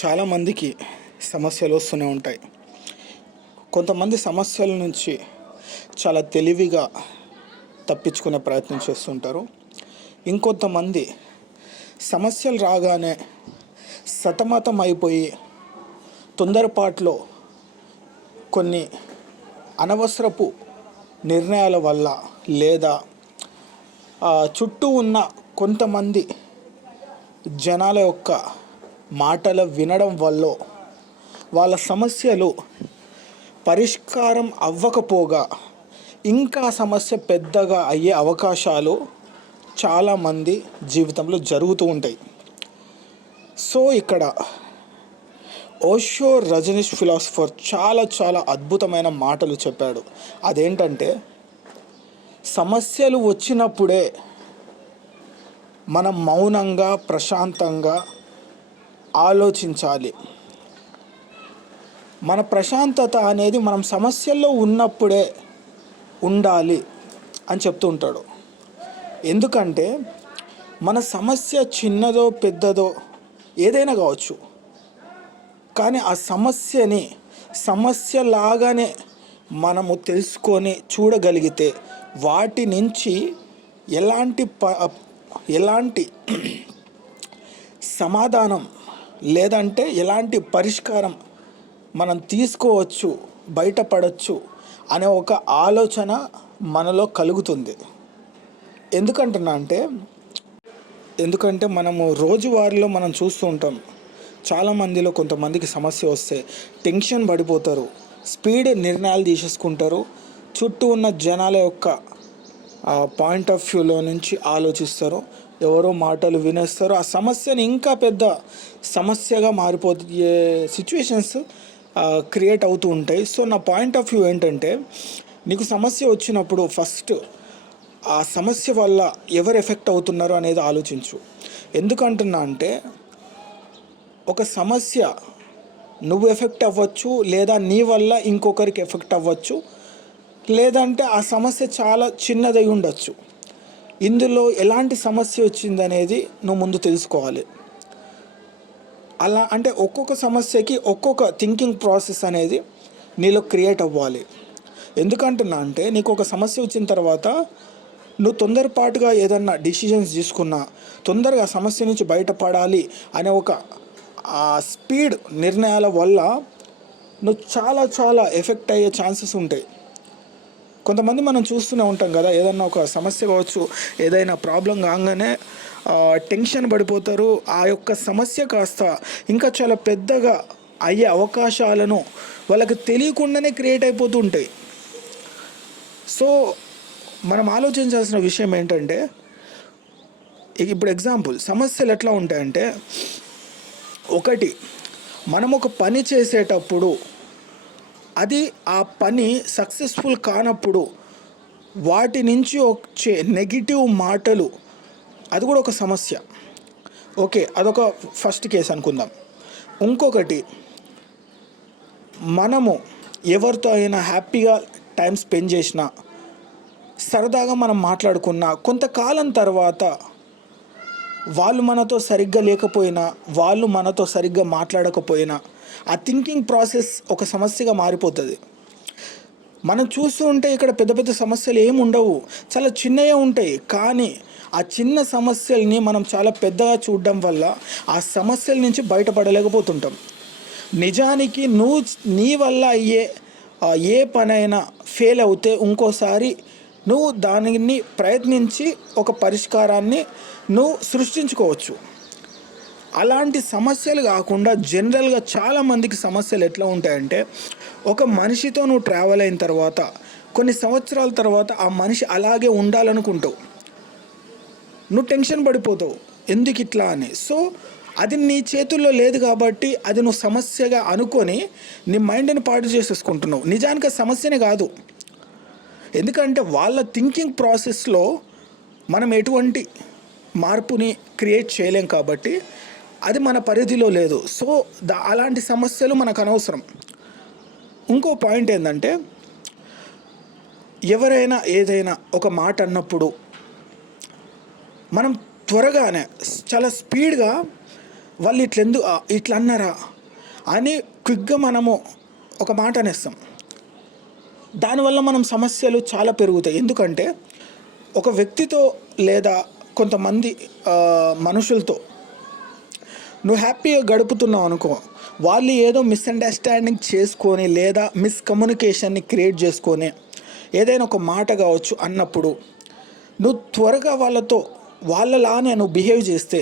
చాలామందికి సమస్యలు వస్తూనే ఉంటాయి. కొంతమంది సమస్యల నుంచి చాలా తెలివిగా తప్పించుకునే ప్రయత్నం చేస్తుంటారు. ఇంకొంతమంది సమస్యలు రాగానే సతమతం అయిపోయి తొందరపాటులో కొన్ని అనవసరపు నిర్ణయాల వల్ల లేదా చుట్టూ ఉన్న కొంతమంది జనాల యొక్క మాటల వినడం వల్ల వాళ్ళ సమస్యలు పరిష్కారం అవ్వకపోగా ఇంకా సమస్య పెద్దగా అయ్యే అవకాశాలు చాలామంది జీవితంలో జరుగుతూ ఉంటాయి. సో ఇక్కడ ఓషో రజనీష్ ఫిలాసఫర్ చాలా అద్భుతమైన మాటలు చెప్పాడు. అదేంటంటే, సమస్యలు వచ్చినప్పుడే మనం మౌనంగా ప్రశాంతంగా ఆలోచించాలి. మన ప్రశాంతత అనేది మనం సమస్యల్లో ఉన్నప్పుడే ఉండాలి అని చెప్తూ ఉంటాడు. ఎందుకంటే మన సమస్య చిన్నదో పెద్దదో ఏదైనా కావచ్చు, కానీ ఆ సమస్యని సమస్యలాగానే మనము తెలుసుకొని చూడగలిగితే వాటి నుంచి ఎలాంటి సమాధానం లేదంటే ఎలాంటి పరిష్కారం మనం తీసుకోవచ్చు, బయటపడవచ్చు అనే ఒక ఆలోచన మనలో కలుగుతుంది. ఎందుకంటే మనము రోజువారీలో మనం చూస్తూ ఉంటాం, చాలామందిలో కొంతమందికి సమస్య వస్తే టెన్షన్ పడిపోతారు, స్పీడ్ నిర్ణయాలు తీసేసుకుంటారు, చుట్టూ ఉన్న జనాల యొక్క పాయింట్ ఆఫ్ వ్యూలో నుంచి ఆలోచిస్తారు, ఎవరో మాటలు వినేస్తారు, ఆ సమస్యని ఇంకా పెద్ద సమస్యగా మారిపోయే సిచ్యువేషన్స్ క్రియేట్ అవుతూ ఉంటాయి. సో నా పాయింట్ ఆఫ్ వ్యూ ఏంటంటే, నీకు సమస్య వచ్చినప్పుడు ఫస్ట్ ఆ సమస్య వల్ల ఎవరు ఎఫెక్ట్ అవుతున్నారు అనేది ఆలోచించు. ఎందుకంటున్నా అంటే, ఒక సమస్య నువ్వు ఎఫెక్ట్ అవ్వచ్చు, లేదా నీ వల్ల ఇంకొకరికి ఎఫెక్ట్ అవ్వచ్చు, లేదంటే ఆ సమస్య చాలా చిన్నదై ఉండొచ్చు. ఇందులో ఎలాంటి సమస్య వచ్చిందనేది నువ్వు ముందు తెలుసుకోవాలి. అలా అంటే ఒక్కొక్క సమస్యకి ఒక్కొక్క థింకింగ్ ప్రాసెస్ అనేది నీలో క్రియేట్ అవ్వాలి. ఎందుకంటున్నా అంటే, నీకు ఒక సమస్య వచ్చిన తర్వాత నువ్వు తొందరపాటుగా ఏదన్నా డిసిషన్స్ తీసుకున్నా, తొందరగా సమస్య నుంచి బయటపడాలి అనే ఒక స్పీడ్ నిర్ణయాల వల్ల నువ్వు చాలా ఎఫెక్ట్ అయ్యే ఛాన్సెస్ ఉంటాయి. కొంతమంది మనం చూస్తూనే ఉంటాం కదా, ఏదన్నా ఒక సమస్య కావచ్చు, ఏదైనా ప్రాబ్లం కాగానే టెన్షన్ పడిపోతారు. ఆ యొక్క సమస్య కాస్త ఇంకా చాలా పెద్దగా అయ్యే అవకాశాలను వాళ్ళకి తెలియకుండానే క్రియేట్ అయిపోతూ ఉంటాయి. సో మనం ఆలోచించాల్సిన విషయం ఏంటంటే, ఇప్పుడు ఎగ్జాంపుల్ సమస్యలు ఎట్లా ఉంటాయంటే, ఒకటి, మనం ఒక పని చేసేటప్పుడు అది ఆ పని సక్సెస్ఫుల్ కానప్పుడు వాటి నుంచి వచ్చే నెగిటివ్ మాటలు, అది కూడా ఒక సమస్య. ఓకే, అదొక ఫస్ట్ కేసు అనుకుందాం. ఇంకొకటి, మనము ఎవరితో అయినా హ్యాపీగా టైం స్పెండ్ చేసినా, సరదాగా మనం మాట్లాడుకున్నా, కొంతకాలం తర్వాత వాళ్ళు మనతో సరిగ్గా లేకపోయినా, వాళ్ళు మనతో సరిగ్గా మాట్లాడకపోయినా, ఆ థింకింగ్ ప్రాసెస్ ఒక సమస్యగా మారిపోతుంది. మనం చూస్తూ ఉంటే ఇక్కడ పెద్ద సమస్యలు ఏమి ఉండవు, చాలా చిన్నవే ఉంటాయి. కానీ ఆ చిన్న సమస్యల్ని మనం చాలా పెద్దగా చూడడం వల్ల ఆ సమస్యల నుంచి బయటపడలేకపోతుంటాం. నిజానికి నీ వల్ల అయ్యే ఏ పనైనా ఫెయిల్ అవుతే ఇంకోసారి నువ్వు దానిని ప్రయత్నించి ఒక పరిష్కారాన్ని నువ్వు సృష్టించుకోవచ్చు. అలాంటి సమస్యలు కాకుండా జనరల్గా చాలామందికి సమస్యలు ఎట్లా ఉంటాయంటే, ఒక మనిషితో నువ్వు ట్రావెల్ అయిన తర్వాత కొన్ని సంవత్సరాల తర్వాత ఆ మనిషి అలాగే ఉండాలనుకుంటావు, నువ్వు టెన్షన్ పడిపోతావు ఎందుకు ఇట్లా అని. సో అది నీ చేతుల్లో లేదు కాబట్టి అది నువ్వు సమస్యగా అనుకొని నీ మైండ్ని పాడు చేసేసుకుంటున్నావు. నిజానికి ఆ సమస్యనే కాదు. ఎందుకంటే వాళ్ళ థింకింగ్ ప్రాసెస్లో మనం ఎటువంటి మార్పుని క్రియేట్ చేయలేం కాబట్టి అది మన పరిధిలో లేదు. సో అలాంటి సమస్యలు మనకు అనవసరం. ఇంకో పాయింట్ ఏంటంటే, ఎవరైనా ఏదైనా ఒక మాట అన్నప్పుడు మనం త్వరగానే చాలా స్పీడ్గా వాళ్ళు ఇట్లా అన్నారా అని క్విక్గా మనము ఒక మాట అనేస్తాం. దానివల్ల మనం సమస్యలు చాలా పెరుగుతాయి. ఎందుకంటే ఒక వ్యక్తితో లేదా కొంతమంది మనుషులతో నువ్వు హ్యాపీగా గడుపుతున్నావు అనుకో, వాళ్ళు ఏదో మిస్అండర్స్టాండింగ్ చేసుకొని లేదా మిస్కమ్యూనికేషన్ని క్రియేట్ చేసుకొని ఏదైనా ఒక మాట కావచ్చు అన్నప్పుడు నువ్వు త్వరగా వాళ్ళలానే నువ్వు బిహేవ్ చేస్తే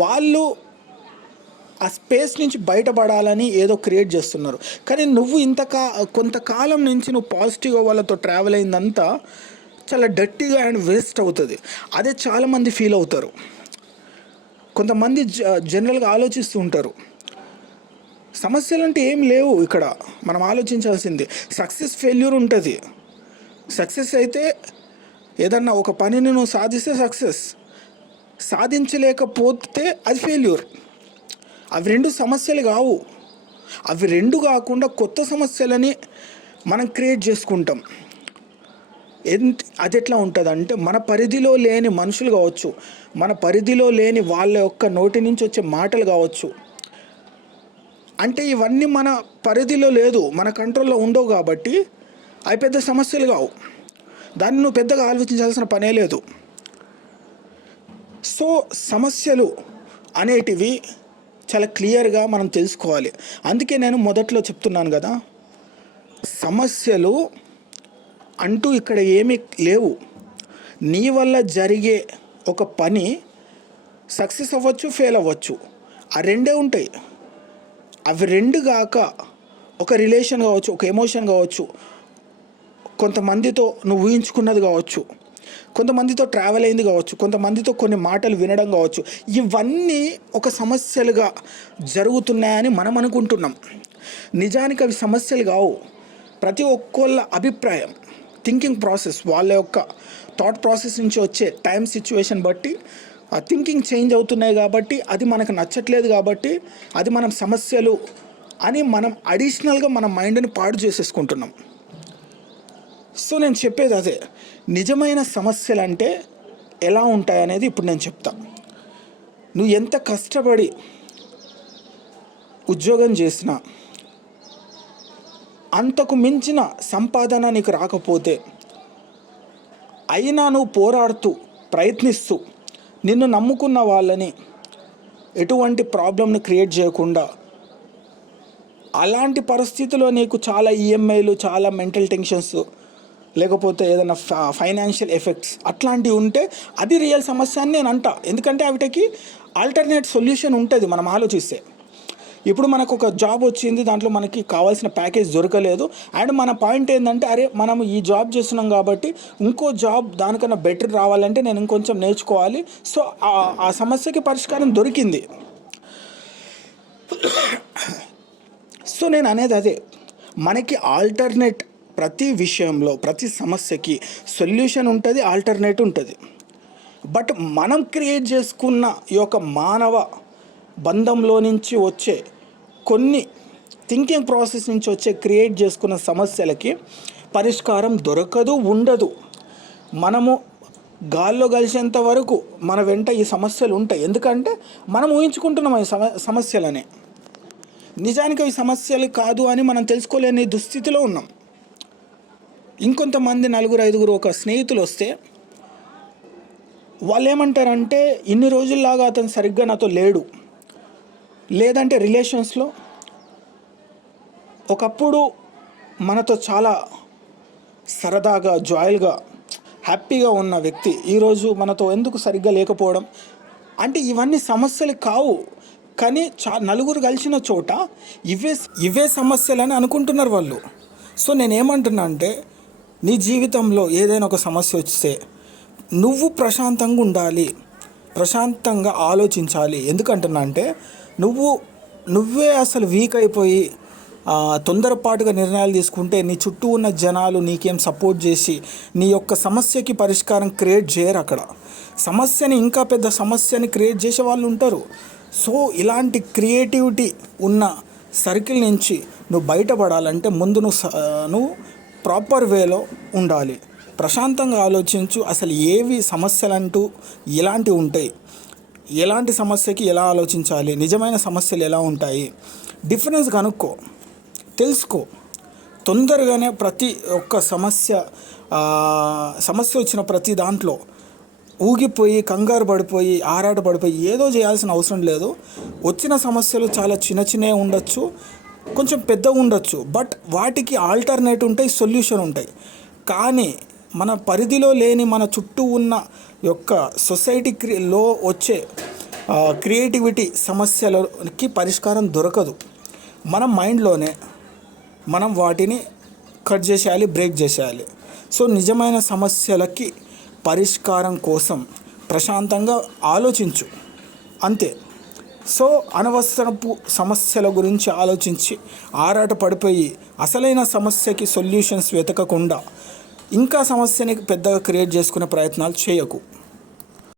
వాళ్ళు ఆ స్పేస్ నుంచి బయటపడాలని ఏదో క్రియేట్ చేస్తున్నారు. కానీ నువ్వు కొంతకాలం నుంచి నువ్వు పాజిటివ్గా వాళ్ళతో ట్రావెల్ అయిందంతా చాలా డర్టీగా అండ్ వేస్ట్ అవుతుంది. అదే చాలామంది ఫీల్ అవుతారు. కొంతమంది జనరల్గా ఆలోచిస్తూ ఉంటారు, సమస్యలు అంటే ఏం లేవు. ఇక్కడ మనం ఆలోచించాల్సింది సక్సెస్ ఫెయిల్యూర్ ఉంటుంది. సక్సెస్ అయితే ఏదన్నా ఒక పనిని నువ్వు సాధిస్తే సక్సెస్, సాధించలేకపోతే అది ఫెయిల్యూర్. అవి రెండు సమస్యలు కావు. అవి రెండు కాకుండా కొత్త సమస్యలని మనం క్రియేట్ చేసుకుంటాం. అది ఎట్లా ఉంటుందంటే మన పరిధిలో లేని మనుషులు కావచ్చు, మన పరిధిలో లేని వాళ్ళ యొక్క నోటి నుంచి వచ్చే మాటలు కావచ్చు. అంటే ఇవన్నీ మన పరిధిలో లేదు, మన కంట్రోల్లో ఉండవు కాబట్టి అవి పెద్ద సమస్యలు కావు. దాన్ని నువ్వు పెద్దగా ఆలోచించాల్సిన పనే లేదు. సో సమస్యలు అనేటివి చాలా క్లియర్గా మనం తెలుసుకోవాలి. అందుకే నేను మొదట్లో చెప్తున్నాను కదా, సమస్యలు అంటూ ఇక్కడ ఏమీ లేవు. నీ వల్ల జరిగే ఒక పని సక్సెస్ అవ్వచ్చు, ఫెయిల్ అవ్వచ్చు, ఆ రెండే ఉంటాయి. అవి రెండు కాక ఒక రిలేషన్ కావచ్చు, ఒక ఎమోషన్ కావచ్చు, కొంతమందితో నువ్వు ఊహించుకున్నది కావచ్చు, కొంతమందితో ట్రావెల్ అయింది కావచ్చు, కొంతమందితో కొన్ని మాటలు వినడం కావచ్చు, ఇవన్నీ ఒక సమస్యలుగా జరుగుతున్నాయని మనం అనుకుంటున్నాం. నిజానికి అవి సమస్యలు కావు. ప్రతి ఒక్కళ్ళ అభిప్రాయం, థింకింగ్ ప్రాసెస్, వాళ్ళ యొక్క థాట్ ప్రాసెస్ నుంచి వచ్చే టైం సిచ్యువేషన్ బట్టి ఆ థింకింగ్ చేంజ్ అవుతున్నాయి కాబట్టి అది మనకు నచ్చట్లేదు కాబట్టి అది మనం సమస్యలు అని మనం అడిషనల్గా మన మైండ్ని పాడు చేసేసుకుంటున్నాం. సో నేను చెప్పేది అదే, నిజమైన సమస్యలు అంటే ఎలా ఉంటాయనేది ఇప్పుడు నేను చెప్తా. నువ్వు ఎంత కష్టపడి ఉద్యోగం చేసినా అంతకు మించిన సంపాదన నీకు రాకపోతే అయినా నువ్వు పోరాడుతూ ప్రయత్నిస్తూ నిన్ను నమ్ముకున్న వాళ్ళని ఎటువంటి ప్రాబ్లంని క్రియేట్ చేయకుండా, అలాంటి పరిస్థితిలో నీకు చాలా ఈఎంఐలు, చాలా మెంటల్ టెన్షన్స్, లేకపోతే ఏదైనా ఫైనాన్షియల్ ఎఫెక్ట్స్ అట్లాంటివి ఉంటే అది రియల్ సమస్య అని నేను అంటా. ఎందుకంటే వాటికి ఆల్టర్నేట్ సొల్యూషన్ ఉంటుంది మనం ఆలోచిస్తే. ఇప్పుడు మనకు ఒక జాబ్ వచ్చింది, దాంట్లో మనకి కావాల్సిన ప్యాకేజ్ దొరకలేదు, అండ్ మన పాయింట్ ఏంటంటే అరే మనం ఈ జాబ్ చేస్తున్నాం కాబట్టి ఇంకో జాబ్ దానికన్నా బెటర్ రావాలంటే నేను ఇంకొంచెం నేర్చుకోవాలి. సో ఆ సమస్యకి పరిష్కారం దొరికింది. సో నేను అనేది అదే, మనకి ఆల్టర్నేట్ ప్రతి విషయంలో ప్రతి సమస్యకి సొల్యూషన్ ఉంటుంది, ఆల్టర్నేట్ ఉంటుంది. బట్ మనం క్రియేట్ చేసుకున్న ఈ యొక్క మానవ బంధంలో నుంచి వచ్చే కొన్ని థింకింగ్ ప్రాసెస్ నుంచి వచ్చే క్రియేట్ చేసుకున్న సమస్యలకి పరిష్కారం దొరకదు, ఉండదు. మనము గాల్లో కలిసేంత వరకు మన వెంట ఈ సమస్యలు ఉంటాయి. ఎందుకంటే మనం ఊహించుకుంటున్నాం ఈ సమస్యలని. నిజానికి అవి సమస్యలు కాదు అని మనం తెలుసుకోలేని దుస్థితిలో ఉన్నాం. ఇంకొంతమంది 4-5 ఒక స్నేహితులు వస్తే వాళ్ళు ఏమంటారంటే ఇన్ని రోజుల్లాగా అతను సరిగ్గా నాతో లేడు, లేదంటే రిలేషన్స్లో ఒకప్పుడు మనతో చాలా సరదాగా జాయ్గా హ్యాపీగా ఉన్న వ్యక్తి ఈరోజు మనతో ఎందుకు సరిగ్గా లేకపోవడం. అంటే ఇవన్నీ సమస్యలు కావు, కానీ నలుగురు కలిసిన చోట ఇవే సమస్యలని అనుకుంటున్నారు వాళ్ళు. సో నేనేమంటున్నా అంటే నీ జీవితంలో ఏదైనా ఒక సమస్య వస్తే నువ్వు ప్రశాంతంగా ఉండాలి, ప్రశాంతంగా ఆలోచించాలి. ఎందుకంటున్నా అంటే నువ్వే అసలు వీక్ అయిపోయి తొందరపాటుగా నిర్ణయాలు తీసుకుంటే నీ చుట్టూ ఉన్న జనాలు నీకేం సపోర్ట్ చేసి నీ యొక్క సమస్యకి పరిష్కారం క్రియేట్ చేయరు. అక్కడ సమస్యని ఇంకా పెద్ద సమస్యని క్రియేట్ చేసే వాళ్ళు ఉంటారు. సో ఇలాంటి క్రియేటివిటీ ఉన్న సర్కిల్ నుంచి నువ్వు బయటపడాలంటే ముందు నువ్వు ప్రాపర్ వేలో ఉండాలి, ప్రశాంతంగా ఆలోచించు. అసలు ఏవి సమస్యలంటూ ఇలాంటివి ఉంటాయి, ఎలాంటి సమస్యకి ఎలా ఆలోచించాలి, నిజమైన సమస్యలు ఎలా ఉంటాయి, డిఫరెన్స్ కనుక్కో, తెలుసుకో. తొందరగానే ప్రతి ఒక్క సమస్య వచ్చిన ప్రతి దాంట్లో ఊగిపోయి కంగారు పడిపోయి ఆరాట పడిపోయి ఏదో చేయాల్సిన అవసరం లేదు. వచ్చిన సమస్యలు చాలా చిన్నవి ఉండొచ్చు, కొంచెం పెద్దగా ఉండొచ్చు, బట్ వాటికి ఆల్టర్నేట్ ఉంటాయి, సొల్యూషన్ ఉంటాయి. కానీ మన పరిధిలో లేని మన చుట్టూ ఉన్న యొక్క సొసైటీలో వచ్చే క్రియేటివిటీ సమస్యలకి పరిష్కారం దొరకదు. మన మైండ్లోనే మనం వాటిని కట్ చేసేయాలి, బ్రేక్ చేసేయాలి. సో నిజమైన సమస్యలకి పరిష్కారం కోసం ప్రశాంతంగా ఆలోచించు, అంతే. సో అనవసరపు సమస్యల గురించి ఆలోచించి ఆరాట పడిపోయి అసలైన సమస్యకి సొల్యూషన్స్ వెతకకుండా ఇంకా సమస్యని పెద్దగా క్రియేట్ చేసుకునే ప్రయత్నాలు చేయకు.